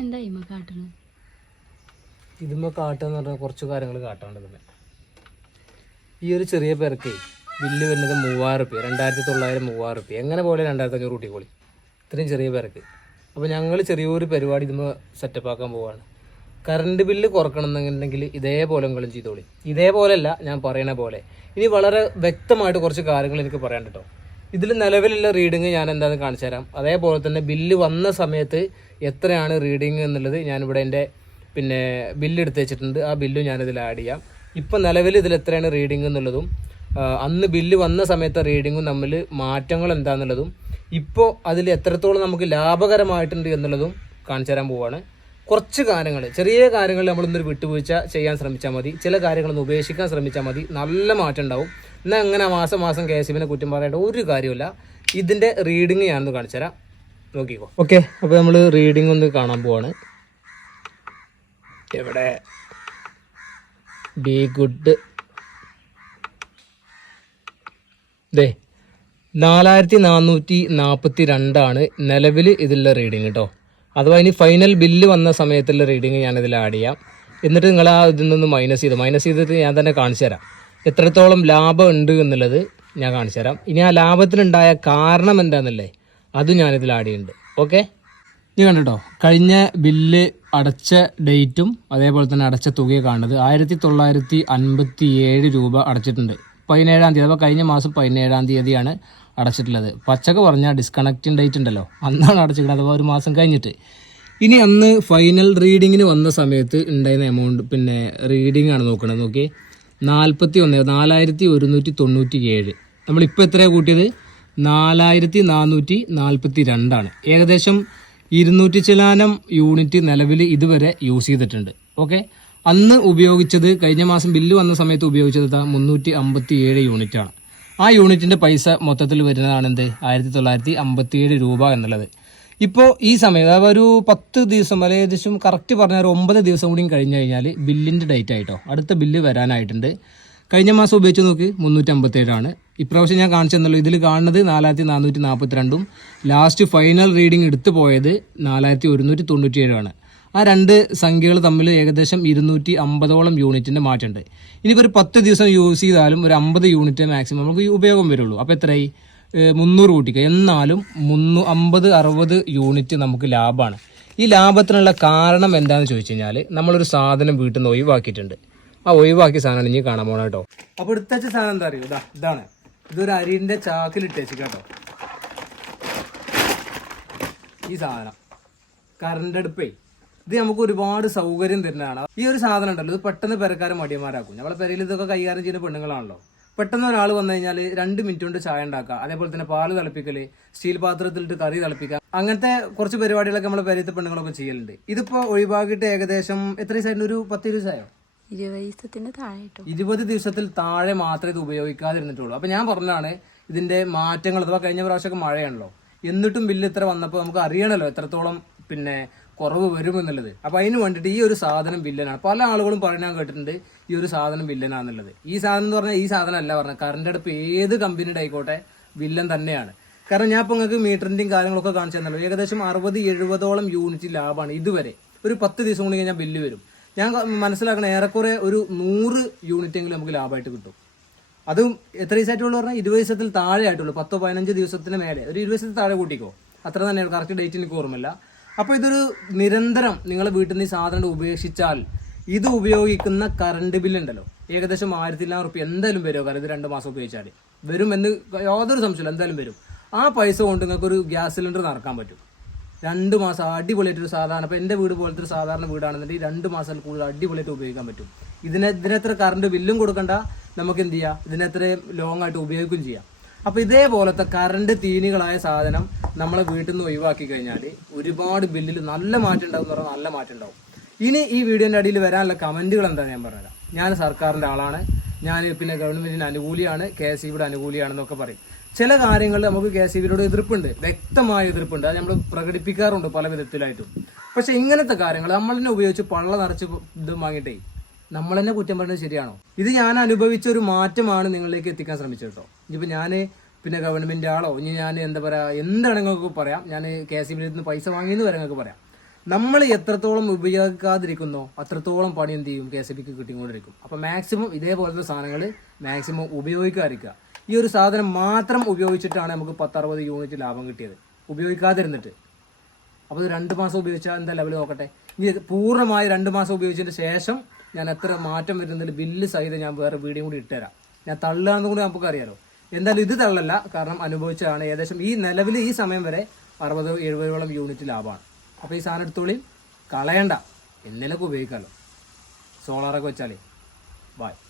എന്താ ഇമ്മ പറഞ്ഞാൽ കുറച്ച് കാര്യങ്ങൾ കാട്ടാണ്ട് തന്നെ ഈ ഒരു ചെറിയ പേർക്ക് ബില്ല് വരുന്നത് മൂവായിരം റുപ്യ രണ്ടായിരത്തി തൊള്ളായിരം മൂവായിരം റുപ്യ എങ്ങനെ പോലെ രണ്ടായിരത്തി അഞ്ഞൂറ് കൂട്ടിക്കോളി. ഇത്രയും ചെറിയ പേർക്ക്. അപ്പോൾ ഞങ്ങൾ ചെറിയൊരു പരിപാടി ഇതുമ്മ സെറ്റപ്പ് ആക്കാൻ പോവാണ്. കറണ്ട് ബില്ല് കുറക്കണമെന്നുണ്ടെങ്കിൽ ഇതേപോലെ നിങ്ങളും ചെയ്തോളി. ഇതേപോലെയല്ല ഞാൻ പറയണ പോലെ. ഇനി വളരെ വ്യക്തമായിട്ട് കുറച്ച് കാര്യങ്ങൾ എനിക്ക് പറയാൻ കേട്ടോ ഇതിൽ നിലവിലുള്ള റീഡിങ് ഞാൻ എന്താണെന്ന് കാണിച്ചു തരാം അതേപോലെ തന്നെ ബില്ല് വന്ന സമയത്ത് എത്രയാണ് റീഡിങ് എന്നുള്ളത് ഞാനിവിടെ എന്റെ പിന്നെ ബില്ല് എടുത്ത് വെച്ചിട്ടുണ്ട്. ആ ബില്ലും ഞാനിതിൽ ആഡ് ചെയ്യാം. ഇപ്പം നിലവിൽ ഇതിൽ എത്രയാണ് റീഡിംഗ് എന്നുള്ളതും അന്ന് ബില്ല് വന്ന സമയത്തെ റീഡിങ്ങും തമ്മിൽ മാറ്റങ്ങൾ എന്താണെന്നുള്ളതും ഇപ്പോൾ അതിൽ എത്രത്തോളം നമുക്ക് ലാഭകരമായിട്ടുണ്ട് എന്നുള്ളതും കാണിച്ചു തരാൻ പോവാണ്. കുറച്ച് കാര്യങ്ങൾ ചെറിയ കാര്യങ്ങൾ നമ്മളൊന്നൊരു വിട്ടുപോയിച്ച ചെയ്യാൻ ശ്രമിച്ചാൽ മതി. ചില കാര്യങ്ങളൊന്ന് ഉപേക്ഷിക്കാൻ ശ്രമിച്ചാൽ മതി. നല്ല മാറ്റം ഉണ്ടാവും. എന്നാൽ അങ്ങനെ മാസം മാസം കെ എസ് കുറ്റം പറയേണ്ട ഒരു കാര്യമില്ല ഇതിന്റെ റീഡിങ് ഞാനൊന്ന് കാണിച്ചു തരാം. നോക്കിക്കോ. ഓക്കെ അപ്പോൾ നമ്മൾ റീഡിംഗ് ഒന്ന് കാണാൻ പോവാണ്. എവിടെ? ബി ഗുഡ് ദേ നാലായിരത്തി നാനൂറ്റി നാൽപ്പത്തി രണ്ടാണ് നിലവിൽ ഇതിലുള്ള റീഡിങ് കേട്ടോ അഥവാ ഇനി ഫൈനൽ ബില്ല് വന്ന സമയത്തുള്ള റീഡിങ് ഞാനിതിൽ ആഡ് ചെയ്യാം. എന്നിട്ട് നിങ്ങൾ ആ ഇതിൽ നിന്ന് മൈനസ് ചെയ്ത് മൈനസ് ചെയ്തിട്ട് ഞാൻ തന്നെ കാണിച്ചു തരാം. എത്രത്തോളം ലാഭം ഉണ്ട് എന്നുള്ളത് ഞാൻ കാണിച്ചു തരാം. ഇനി ആ ലാഭത്തിനുണ്ടായ കാരണം എന്താണെന്നല്ലേ അതും ഞാനിതിൽ ആഡ് ചെയ്യുന്നുണ്ട്. ഓക്കെ നീ കണ്ടോ കഴിഞ്ഞ ബില്ല് അടച്ച ഡേറ്റും അതേപോലെ തന്നെ അടച്ച തുകയും കാണുന്നത് ആയിരത്തി തൊള്ളായിരത്തി അൻപത്തി ഏഴ് രൂപ അടച്ചിട്ടുണ്ട്. പതിനേഴാം തീയതി അപ്പോൾ കഴിഞ്ഞ മാസം പതിനേഴാം തീയതിയാണ് അടച്ചിട്ടുള്ളത്. പച്ചക്ക് പറഞ്ഞാൽ ഡിസ്കണക്റ്റിംഗ് ഡേറ്റ് ഉണ്ടല്ലോ. അന്നാണ് അടച്ചിട്ടുള്ളത് അഥവാ ഒരു മാസം കഴിഞ്ഞിട്ട്. ഇനി അന്ന് ഫൈനൽ റീഡിങ്ങിന് വന്ന സമയത്ത് ഉണ്ടായിരുന്ന എമൗണ്ട് പിന്നെ റീഡിംഗ് ആണ് നോക്കണത് നോക്കി നാൽപ്പത്തി ഒന്ന് നാലായിരത്തി ഒരുന്നൂറ്റി തൊണ്ണൂറ്റി ഏഴ് നമ്മളിപ്പോൾ എത്രയാണ് കൂട്ടിയത്? നാലായിരത്തി നാനൂറ്റി നാൽപ്പത്തി രണ്ടാണ് ഏകദേശം ഇരുന്നൂറ്റി ചിലാനം യൂണിറ്റ് നിലവിൽ ഇതുവരെ യൂസ് ചെയ്തിട്ടുണ്ട്. ഓക്കെ? അന്ന് ഉപയോഗിച്ചത് കഴിഞ്ഞ മാസം ബില്ല് വന്ന സമയത്ത് ഉപയോഗിച്ചത് മുന്നൂറ്റി അമ്പത്തി ഏഴ് യൂണിറ്റാണ്. ആ യൂണിറ്റിന്റെ പൈസ മൊത്തത്തിൽ വരുന്നതാണ് എന്ത് ആയിരത്തി തൊള്ളായിരത്തി അമ്പത്തി ഏഴ് രൂപ എന്നുള്ളത്. ഇപ്പോൾ ഈ സമയത്ത് അതായത് ഒരു പത്ത് ദിവസം അല്ലെങ്കിൽ ഏകദേശം കറക്റ്റ് പറഞ്ഞാൽ ഒരു ഒമ്പത് ദിവസം കൂടി കഴിഞ്ഞ് കഴിഞ്ഞാൽ ബില്ലിന്റെ ഡേറ്റ് ആയിട്ടോ അടുത്ത ബില്ല് വരാനായിട്ടുണ്ട്. കഴിഞ്ഞ മാസം ഉപയോഗിച്ച് നോക്ക് മുന്നൂറ്റി അമ്പത്തേഴാണ് ഇപ്രാവശ്യം ഞാൻ കാണിച്ചു തന്നല്ലോ ഇതിൽ കാണുന്നത് നാലായിരത്തി നാനൂറ്റി നാൽപ്പത്തി രണ്ടും ലാസ്റ്റ് ഫൈനൽ റീഡിംഗ് എടുത്തു പോയത് നാലായിരത്തി ഒരുന്നൂറ്റി തൊണ്ണൂറ്റി ഏഴാണ് ആ രണ്ട് സംഖ്യകൾ തമ്മിൽ ഏകദേശം ഇരുന്നൂറ്റി അമ്പതോളം യൂണിറ്റിന്റെ മാറ്റമുണ്ട്. ഇനിയിപ്പോൾ ഒരു പത്ത് ദിവസം യൂസ് ചെയ്താലും ഒരു അമ്പത് യൂണിറ്റ് മാക്സിമം നമുക്ക് ഉപയോഗം വരുള്ളൂ. അപ്പോൾ എത്രയായി? മുന്നൂറ് കൂട്ടിക്കുക എന്നാലും മുന്നൂ അമ്പത് അറുപത് യൂണിറ്റ് നമുക്ക് ലാഭമാണ്. ഈ ലാഭത്തിനുള്ള കാരണം എന്താണെന്ന് ചോദിച്ചു കഴിഞ്ഞാൽ നമ്മളൊരു സാധനം വീട്ടിൽ നിന്ന് ഒഴിവാക്കിയിട്ടുണ്ട്. ആ ഒഴിവാക്കിയ സാധനം ഇനി കാണാൻ പോകണം കേട്ടോ. അപ്പോൾ എടുത്ത സാധനം എന്താ അറിയോ? ഇതാ ഇതാണ്. ഇതൊരു അരിന്റെ ചാക്കിൽ ഇട്ടേച്ച് കേട്ടോ. ഈ സാധനം. കറണ്ട് അടുപ്പേ. ഇത് നമുക്ക് ഒരുപാട് സൗകര്യം തരുന്നതാണ്. ഈ ഒരു സാധനം ഉണ്ടല്ലോ ഇത് പെട്ടെന്ന് പെരക്കാരെ മടിയന്മാരാക്കും. ഞങ്ങളെ പെരയിൽ ഇതൊക്കെ കൈകാര്യം ചെയ്യുന്ന പെണ്ണുങ്ങളാണല്ലോ. പെട്ടെന്ന് ഒരാൾ വന്നു കഴിഞ്ഞാൽ രണ്ട് മിനിറ്റ് കൊണ്ട് ചായ ഉണ്ടാക്കുക. അതേപോലെ തന്നെ പാൽ തിളപ്പിക്കൽ സ്റ്റീൽ പാത്രത്തിലിട്ട് കറി തിളപ്പിക്കുക. അങ്ങനത്തെ കുറച്ച് പരിപാടികളൊക്കെ നമ്മളെ പെരയത്തെ പെണ്ണുങ്ങളൊക്കെ ചെയ്യലുണ്ട്. ഇതിപ്പോൾ ഒഴിവാക്കിയിട്ട് ഏകദേശം എത്ര ദിവസമായിരുന്നു? ഒരു പത്ത് ദിവസമായോ? ഇരുപത് ദിവസത്തിൽ താഴെ മാത്രമേ ഇത് ഉപയോഗിക്കാതിരുന്നിട്ടുള്ളൂ. അപ്പൊ ഞാൻ പറഞ്ഞതാണ് ഇതിന്റെ മാറ്റങ്ങൾ അഥവാ കഴിഞ്ഞ പ്രാവശ്യമൊക്കെ മഴയാണല്ലോ. എന്നിട്ടും ബില്ല് ഇത്ര വന്നപ്പോൾ നമുക്ക് അറിയണല്ലോ എത്രത്തോളം പിന്നെ കുറവ് വരുമെന്നുള്ളത്. അപ്പൊ അതിന് വേണ്ടിയിട്ട് ഈ ഒരു സാധനം ബില്ലനാണ് പല ആളുകളും പറയാൻ കേട്ടിട്ടുണ്ട് ഈ ഒരു സാധനം ബില്ലനാന്നുള്ളത് ഈ സാധനം എന്ന് പറഞ്ഞാൽ ഈ സാധനം അല്ല പറഞ്ഞത്. കറണ്ട് അടുപ്പ് ഏത് കമ്പനിയുടെ ആയിക്കോട്ടെ വില്ലൻ തന്നെയാണ്. കാരണം ഞാൻ ഇപ്പൊ നിങ്ങൾക്ക് മീറ്ററിന്റെയും കാര്യങ്ങളൊക്കെ കാണിച്ചു തന്നല്ലോ. ഏകദേശം അറുപത് എഴുപതോളം യൂണിറ്റ് ലാഭമാണ് ഇതുവരെ. ഒരു പത്ത് ദിവസം കൊണ്ട് കഴിഞ്ഞാൽ ബില്ല് വരും. ഞാൻ മനസ്സിലാക്കണം ഏറെക്കുറെ ഒരു നൂറ് യൂണിറ്റ് എങ്കിലും നമുക്ക് ലാഭമായിട്ട് കിട്ടും. അതും എത്ര ദിവസമായിട്ടുള്ളൂ പറഞ്ഞാൽ ഇരുപത് ദിവസത്തിൽ താഴെ ആയിട്ടുള്ളൂ പത്തോ പതിനഞ്ച് ദിവസത്തിന് മേലെ. ഒരു ഇരുപത് ദിവസത്തിൽ താഴെ കൂട്ടിക്കോ. അത്ര തന്നെയാണ്. കറക്റ്റ് ഡേറ്റ് എനിക്ക് ഓർമ്മയില്ല. അപ്പോൾ ഇതൊരു നിരന്തരം നിങ്ങളെ വീട്ടിൽ നിന്ന് ഈ സാധനം ഉപേക്ഷിച്ചാൽ ഇത് ഉപയോഗിക്കുന്ന കറണ്ട് ബില്ലുണ്ടല്ലോ ഏകദേശം ആയിരത്തി ഇല്ലാ റുപ്യ എന്തായാലും വരുമോ? കാരണം ഇത് രണ്ട് മാസം ഉപയോഗിച്ചാൽ വരും എന്ന് യാതൊരു സംശയമില്ല എന്തായാലും വരും. ആ പൈസ കൊണ്ട് നിങ്ങൾക്ക് ഒരു ഗ്യാസ് സിലിണ്ടർ നടക്കാൻ പറ്റും. രണ്ട് മാസം അടിപൊളിയായിട്ടൊരു സാധാരണ ഇപ്പോൾ എന്റെ വീട് പോലത്തെ ഒരു സാധാരണ വീടാണെന്നുണ്ടെങ്കിൽ രണ്ട് മാസം കൂടുതൽ അടിപൊളിയായിട്ട് ഉപയോഗിക്കാൻ പറ്റും. ഇതിന് ഇതിനെത്ര കറണ്ട് ബില്ലും കൊടുക്കണ്ട നമുക്ക് എന്ത് ചെയ്യാം? ഇതിനെത്ര ലോങ് ആയിട്ട് ഉപയോഗിക്കുകയും ചെയ്യാം. അപ്പോൾ ഇതേപോലത്തെ കറണ്ട് തീനികളായ സാധനം നമ്മളെ വീട്ടിൽ നിന്ന് ഒഴിവാക്കി കഴിഞ്ഞാൽ ഒരുപാട് ബില്ലിൽ നല്ല മാറ്റം ഉണ്ടാവും എന്ന് പറഞ്ഞാൽ നല്ല മാറ്റം ഉണ്ടാവും. ഇനി ഈ വീഡിയോന്റെ അടിയിൽ വരാനുള്ള കമന്റുകൾ എന്താണെന്ന് ഞാൻ പറഞ്ഞുതരാം. ഞാൻ സർക്കാരിന്റെ ആളാണ്. ഞാൻ പിന്നെ ഗവൺമെന്റിന് അനുകൂലിയാണ് കെ എസ് സിയുടെ അനുകൂലിയാണെന്നൊക്കെ പറയും. ചില കാര്യങ്ങളിൽ നമുക്ക് കെ എസ് ബിയിലൂടെ എതിർപ്പുണ്ട്. വ്യക്തമായ എതിർപ്പുണ്ട്. അത് നമ്മൾ പ്രകടിപ്പിക്കാറുണ്ട് പല വിധത്തിലായിട്ടും. പക്ഷെ ഇങ്ങനത്തെ കാര്യങ്ങൾ നമ്മൾ തന്നെ ഉപയോഗിച്ച് പള്ള നിറച്ച് ഇത് വാങ്ങിയിട്ടേ നമ്മൾ തന്നെ കുറ്റം പറയുന്നത് ശരിയാണോ? ഇത് ഞാൻ അനുഭവിച്ച ഒരു മാറ്റമാണ് നിങ്ങളിലേക്ക് എത്തിക്കാൻ ശ്രമിച്ചത് കേട്ടോ ഇനിയിപ്പോൾ ഞാൻ പിന്നെ ഗവൺമെന്റ് ആളോ ഇനി ഞാൻ എന്താ പറയുക എന്താണ് നിങ്ങൾക്ക് പറയാം? ഞാൻ കെ എസ് സിബിയിൽ നിന്ന് പൈസ വാങ്ങിയെന്ന് വരെ നിങ്ങൾക്ക് പറയാം. നമ്മൾ എത്രത്തോളം ഉപയോഗിക്കാതിരിക്കുന്നോ അത്രത്തോളം പണി എന്ത് ചെയ്യും? കെ എസ് ബിക്ക് കിട്ടിക്കൊണ്ടിരിക്കും. അപ്പോൾ മാക്സിമം ഇതേപോലത്തെ സാധനങ്ങൾ മാക്സിമം ഉപയോഗിക്കാതിരിക്കുക. ഈ ഒരു സാധനം മാത്രം ഉപയോഗിച്ചിട്ടാണ് നമുക്ക് പത്തറുപത് യൂണിറ്റ് ലാഭം കിട്ടിയത്. ഉപയോഗിക്കാതിരുന്നിട്ട്. അപ്പോൾ രണ്ട് മാസം ഉപയോഗിച്ചാൽ എന്താ ലെവൽ നോക്കട്ടെ? ഇനി പൂർണമായി രണ്ട് മാസം ഉപയോഗിച്ചതിന് ശേഷം ഞാൻ എത്ര മാറ്റം വരുന്നതിൽ ബില്ല് സഹിതം ഞാൻ വേറെ വീഡിയോ കൂടി ഇട്ടുതരാം. ഞാൻ തള്ളുകയെന്ന് കൂടി നമുക്ക് അറിയാലോ എന്തായാലും ഇത് തള്ളല്ല. കാരണം അനുഭവിച്ചതാണ് ഏകദേശം ഈ നിലവിൽ ഈ സമയം വരെ അറുപത് എഴുപതോളം യൂണിറ്റ് ലാഭമാണ്. അപ്പോൾ ഈ സാധനം എടുത്തോളി. കളയണ്ട. എന്തെങ്കിലുമൊക്കെ ഉപയോഗിക്കാമല്ലോ സോളാറൊക്കെ വെച്ചാലേ. ബായ്